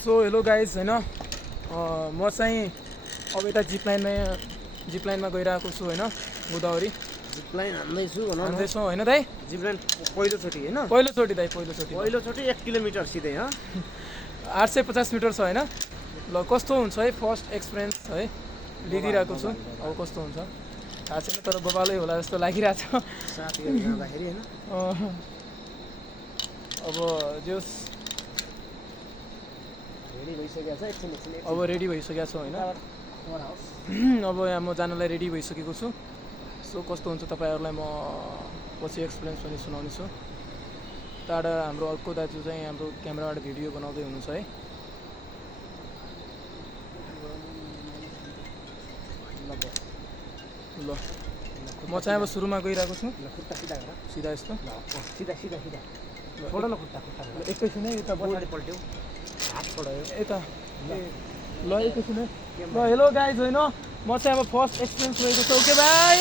So hello guys होइन म चाहिँ अब यता जिपलाइनमा गइरहेको छु होइन गोदावरी जिपलाइन हान्दैछु भनौँ न। हान्दैछौँ होइन दाइ जिपलाइन पहिलोचोटि होइन, पहिलोचोटि दाइ पहिलोचोटि पहिलोचोटि 1 किलोमिटर सिधै। 850 मिटर छ होइन। ल कस्तो हुन्छ है फर्स्ट एक्सपिरियन्स है लिइदिरहेको छु। अब कस्तो हुन्छ थाहा छैन तर बबालै होला जस्तो लागिरहेको छ साथीहरू जाँदाखेरि होइन। अब जस रेडी भइसकेको छ। एकछिन अब रेडी भइसकेको छु होइन। अब यहाँ म जानलाई रेडी भइसकेको छु। सो कस्तो हुन्छ तपाईँहरूलाई म पछि एक्सपिरियन्स पनि सुनाउने छु। टाढा हाम्रो अर्को दाजु चाहिँ हाम्रो क्यामेराबाट भिडियो बनाउँदै हुनुहुन्छ है। ल म चाहिँ अब सुरुमा गइरहेको छु। खुट्टा सिधा गर, सिधा यस्तो सिधा सिधा सिधा छोड न खुट्टा। खुट्टा एकैछिन है यता पछाडि पल्ट्यौ, हात छोड्यो यता ल एकैछिन है। ल हेलो गाइज होइन म चाहिँ अब फर्स्ट एक्सपिरियन्स लिएको छु। Okay by.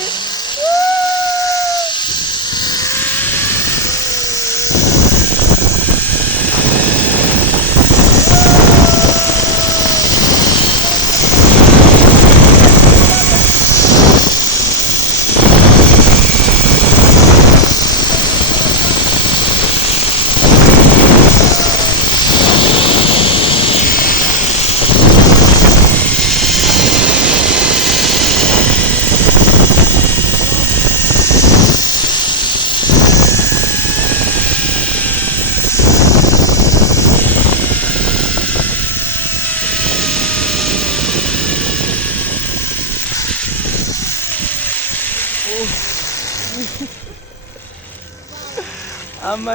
आमा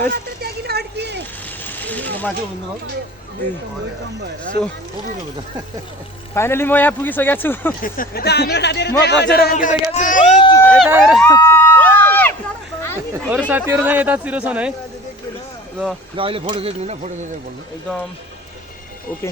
फाइनली म यहाँ पुगिसकेको छु। म बचेर पुगिसकेको छु। यता हेर अरू साथीहरू चाहिँ यतातिर छन् है। ल अहिले फोटो खिच्नु न, फोटो खिचेर बोल्नु। एकदम ओके।